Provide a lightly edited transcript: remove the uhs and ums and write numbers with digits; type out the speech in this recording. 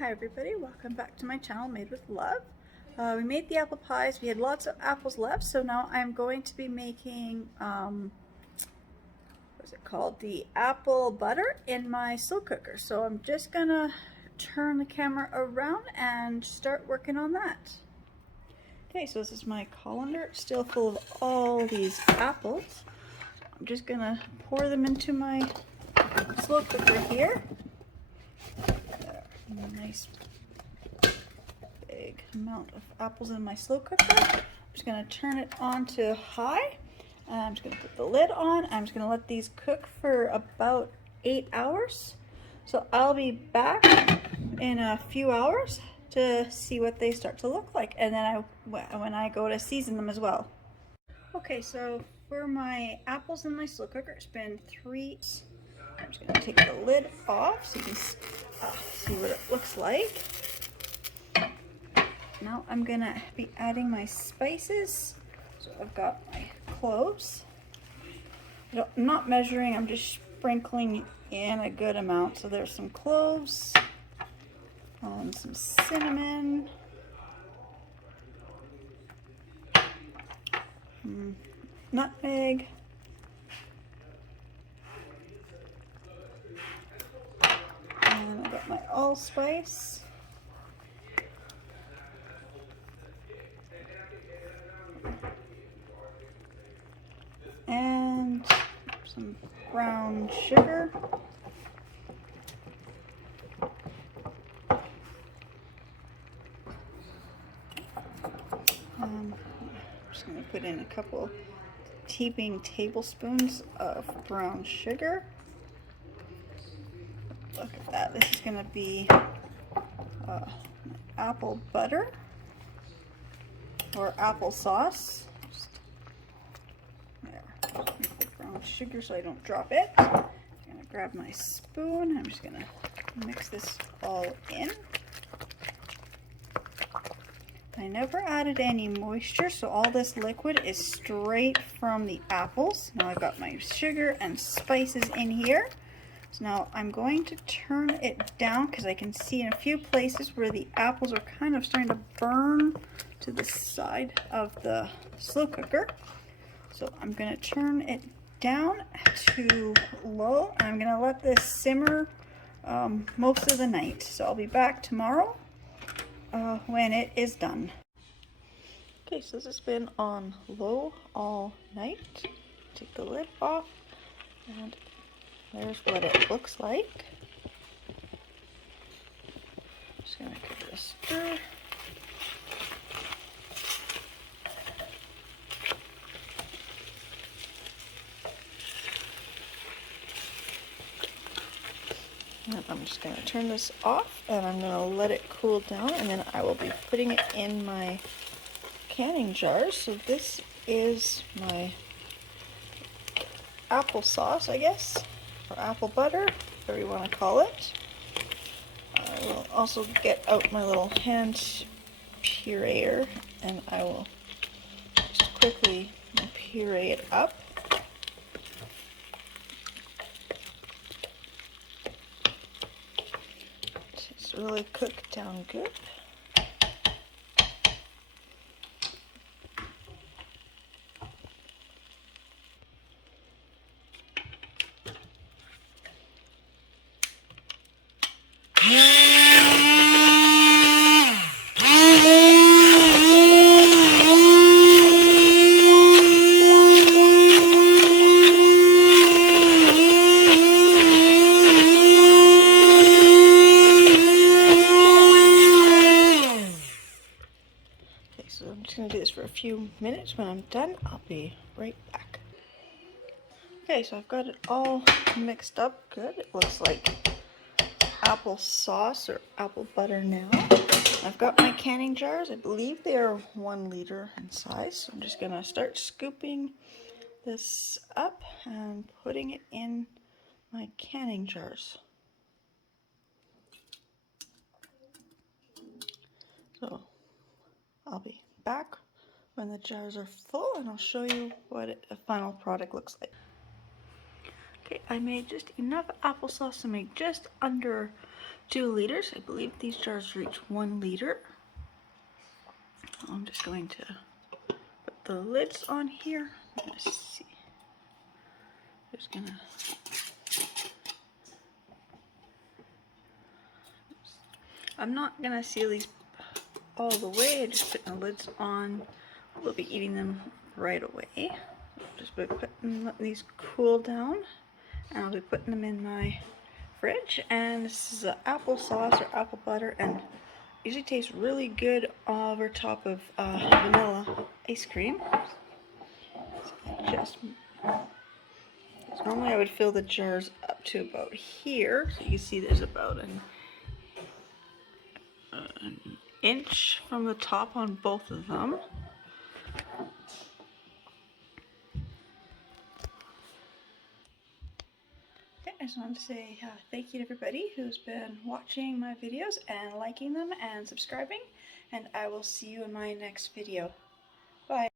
Hi everybody, welcome back to my channel Made with Love. We made the apple pies. We had lots of apples left, so now I'm going to be making what's it called, the apple butter in my slow cooker. So I'm just gonna turn the camera around and start working on that. Okay, so this is my colander. It's still full of all these apples. I'm just gonna pour them into my slow cooker here. Nice big amount of apples in my slow cooker. I'm just going to turn it on to high. I'm just going to put the lid on. I'm just going to let these cook for about 8 hours. So I'll be back in a few hours to see what they start to look like, and then when I go to season them as well. Okay, so for my apples in my slow cooker, it's been 3. I'm just going to take the lid off so you can see what it looks like. Now I'm going to be adding my spices. So I've got my cloves. I'm not measuring, I'm just sprinkling in a good amount. So there's some cloves, some cinnamon, nutmeg, and I've got my allspice, and some brown sugar, I'm just going to put in a couple heaping tablespoons of brown sugar. Look at that. This is going to be apple butter or apple sauce. Just there. Put brown sugar so I don't drop it. I'm going to grab my spoon. I'm just going to mix this all in. I never added any moisture, so all this liquid is straight from the apples. Now I've got my sugar and spices in here. So now I'm going to turn it down because I can see in a few places where the apples are kind of starting to burn to the side of the slow cooker. So I'm going to turn it down to low, and I'm going to let this simmer most of the night. So I'll be back tomorrow when it is done. Okay, so this has been on low all night. Take the lid off, and there's what it looks like. Just gonna give it a stir. And I'm just going to turn this off, and I'm going to let it cool down, and then I will be putting it in my canning jars. So this is my applesauce, I guess, or apple butter, whatever you want to call it. I will also get out my little hand pureer, and I will just quickly puree it up. Really cook down good. So I'm just going to do this for a few minutes. When I'm done, I'll be right back. Okay, so I've got it all mixed up good. It looks like apple sauce or apple butter now. I've got my canning jars. I believe they are 1 liter in size. So I'm just going to start scooping this up and putting it in my canning jars. So I'll be back when the jars are full, and I'll show you what the final product looks like. Okay, I made just enough applesauce to make just under 2 liters. I believe these jars reach 1 liter. I'm just going to put the lids on here. Let's see. Just gonna. I'm not gonna seal these all the way. I just put the lids on. We'll be eating them right away. Just by letting these cool down, and I'll be putting them in my fridge. And this is applesauce or apple butter, and usually tastes really good over top of vanilla ice cream. So normally I would fill the jars up to about here. So you can see there's about an inch from the top on both of them. I just wanted to say thank you to everybody who's been watching my videos and liking them and subscribing, and I will see you in my next video. Bye.